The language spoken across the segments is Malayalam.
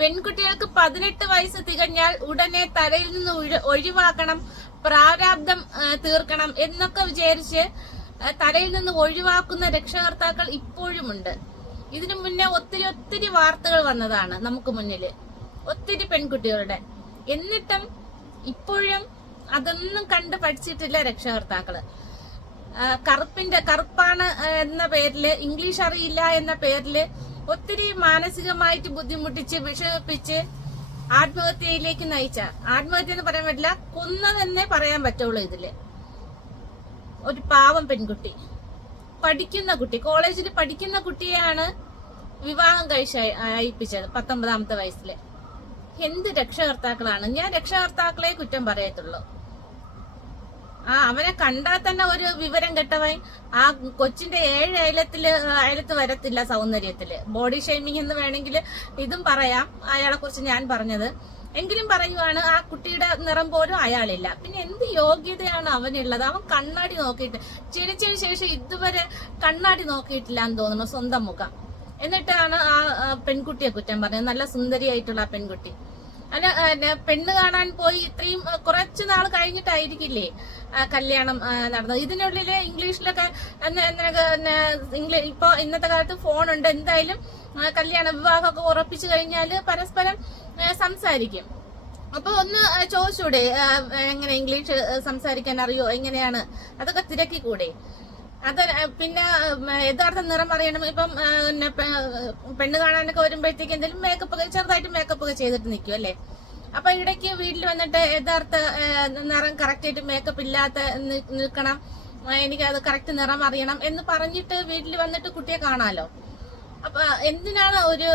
പെൺകുട്ടികൾക്ക് പതിനെട്ട് വയസ്സ് തികഞ്ഞാൽ ഉടനെ തലയിൽ നിന്ന് ഒഴിവാക്കണം പ്രാരാബ്ദം തീർക്കണം എന്നൊക്കെ വിചാരിച്ച് തലയിൽ നിന്ന് ഒഴിവാക്കുന്ന രക്ഷകർത്താക്കൾ ഇപ്പോഴുമുണ്ട്. ഇതിനു മുന്നേ ഒത്തിരി ഒത്തിരി വാർത്തകൾ വന്നതാണ് നമുക്ക് മുന്നിൽ. ഒത്തിരി പെൺകുട്ടികളുടെ. എന്നിട്ടും ഇപ്പോഴും അതൊന്നും കണ്ട് പഠിച്ചിട്ടില്ല രക്ഷകർത്താക്കൾ. കറുപ്പിന്റെ കറുപ്പാണ് എന്ന പേരിൽ ഇംഗ്ലീഷ് അറിയില്ല എന്ന പേരിൽ ഒത്തിരി മാനസികമായിട്ട് ബുദ്ധിമുട്ടിച്ച് വിഷമിപ്പിച്ച് ആത്മഹത്യയിലേക്ക് നയിച്ച ആത്മഹത്യ എന്ന് പറയാൻ പറ്റില്ല കൊന്നതെന്നേ പറയാൻ പറ്റുള്ളൂ ഇതിൽ. ഒരു പാവം പെൺകുട്ടി. പഠിക്കുന്ന കുട്ടി കോളേജിൽ പഠിക്കുന്ന കുട്ടിയെയാണ് വിവാഹം കഴിച്ച അയപ്പിച്ചത് പത്തൊമ്പതാമത്തെ വയസ്സിലെ. എന്ത് രക്ഷകർത്താക്കളാണ്? ഞാൻ രക്ഷകർത്താക്കളെ കുറ്റം പറയത്തുള്ളൂ. ആ അവനെ കണ്ടാൽ തന്നെ ഒരു വിവരം കെട്ടവൻ. ആ കൊച്ചിന്റെ ഏഴ് അയലത്തിൽ അയലത്ത് വരത്തില്ല സൗന്ദര്യത്തിൽ. ബോഡി ഷെയ്മിങ് എന്ന് വേണമെങ്കിൽ ഇതും പറയാം. അയാളെ കുറിച്ച് ഞാൻ പറഞ്ഞത്. എങ്കിലും പറയുവാണ് ആ കുട്ടിയുടെ നിറം പോലും അയാളില്ല. പിന്നെ എന്ത് യോഗ്യതയാണ് അവനുള്ളത്? അവൻ കണ്ണാടി നോക്കിയിട്ട് ചിരിച്ചതിന് ശേഷം ഇതുവരെ കണ്ണാടി നോക്കിയിട്ടില്ല എന്ന് തോന്നുന്നു സ്വന്തം മുഖം. എന്നിട്ടാണ് ആ പെൺകുട്ടിയെ കുറ്റം പറഞ്ഞത്. നല്ല സുന്ദരിയായിട്ടുള്ള ആ പെൺകുട്ടി. അല്ല പെണ്ണ് കാണാൻ പോയി ഇത്രയും കുറച്ചു നാൾ കഴിഞ്ഞിട്ടായിരിക്കില്ലേ കല്യാണം നടന്നത്? ഇതിനുള്ളിൽ ഇംഗ്ലീഷിലൊക്കെ ഇപ്പൊ ഇന്നത്തെ കാലത്ത് ഫോണുണ്ട്. എന്തായാലും കല്യാണ വിവാഹമൊക്കെ ഉറപ്പിച്ചു കഴിഞ്ഞാൽ പരസ്പരം സംസാരിക്കും. അപ്പൊ ഒന്ന് ചോദിച്ചൂടെ എങ്ങനെ ഇംഗ്ലീഷ് സംസാരിക്കാൻ അറിയോ? എങ്ങനെയാണ്? അതൊക്കെ തിരക്കിക്കൂടെ? അത് പിന്നെ യഥാർത്ഥ നിറം അറിയണം ഇപ്പം പെണ്ണ് കാണാനൊക്കെ വരുമ്പോഴത്തേക്ക് എന്തെങ്കിലും മേക്കപ്പ് ഒക്കെ ചെറുതായിട്ട് മേക്കപ്പ് ഒക്കെ ചെയ്തിട്ട് നിൽക്കും അല്ലേ? അപ്പൊ ഇടയ്ക്ക് വീട്ടിൽ വന്നിട്ട് യഥാർത്ഥ നിറം കറക്റ്റ് ആയിട്ട് മേക്കപ്പ് ഇല്ലാത്ത നിൽക്കണം. എനിക്ക് അത് കറക്റ്റ് നിറം അറിയണം എന്ന് പറഞ്ഞിട്ട് വീട്ടിൽ വന്നിട്ട് കുട്ടിയെ കാണാലോ? അപ്പൊ എന്തിനാണ് ഒരു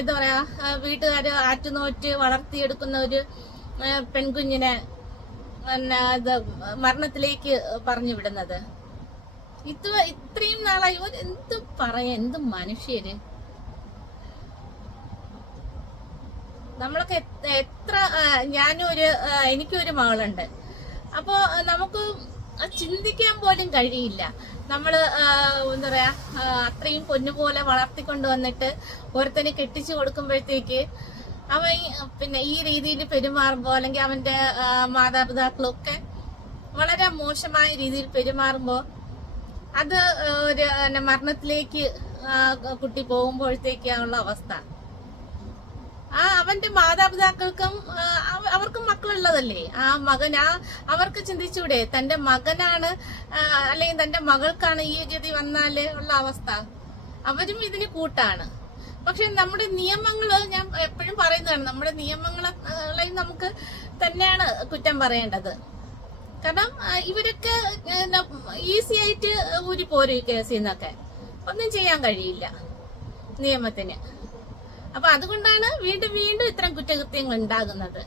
എന്താ പറയാ വീട്ടുകാര് ആറ്റുനോറ്റ് വളർത്തിയെടുക്കുന്ന ഒരു പെൺകുഞ്ഞിനെ മരണത്തിലേക്ക് പറഞ്ഞു വിടുന്നത്? ഇത് ഇത്രയും നാളായി. എന്ത് പറയാ? എന്ത് മനുഷ്യര്? നമ്മളൊക്കെ എത്ര- ഞാനും ഒരു എനിക്കൊരു മകളുണ്ട്. അപ്പോ നമുക്ക് ചിന്തിക്കാൻ പോലും കഴിയില്ല. നമ്മൾ എന്താ പറയാ അത്രയും പൊന്നുപോലെ വളർത്തിക്കൊണ്ട് വന്നിട്ട് ഒരുത്തനെ കെട്ടിച്ചു കൊടുക്കുമ്പോഴത്തേക്ക് അവൻ പിന്നെ ഈ രീതിയിൽ പെരുമാറുമ്പോ അല്ലെങ്കിൽ അവന്റെ മാതാപിതാക്കളൊക്കെ വളരെ മോശമായ രീതിയിൽ പെരുമാറുമ്പോ അത് മരണത്തിലേക്ക് കുട്ടി പോകുമ്പോഴത്തേക്കുള്ള അവസ്ഥ. ആ അവന്റെ മാതാപിതാക്കൾക്കും അവർക്കും മക്കളുള്ളതല്ലേ? ആ മകൻ ആ അവർക്ക് ചിന്തിച്ചൂടെ തന്റെ മകനാണ് അല്ലെങ്കിൽ തന്റെ മകൾക്കാണ് ഈ ഗതി വന്നാൽ ഉള്ള അവസ്ഥ. അവരും ഇതിന് കൂട്ടാണ്. പക്ഷെ നമ്മുടെ നിയമങ്ങൾ ഞാൻ എപ്പോഴും പറയുന്നതാണ് നമ്മുടെ നിയമങ്ങളെ നമുക്ക് തന്നെയാണ് കുറ്റം പറയേണ്ടത്. കാരണം ഇവരൊക്കെ ഈസി ആയിട്ട് ഊരി പോരും ഈ കേസിൽ നിന്നൊക്കെ. ഒന്നും ചെയ്യാൻ കഴിയില്ല. നിയമത്തിന്. അപ്പൊ അതുകൊണ്ടാണ് വീണ്ടും വീണ്ടും ഇത്തരം കുറ്റകൃത്യങ്ങൾ ഉണ്ടാകുന്നത്.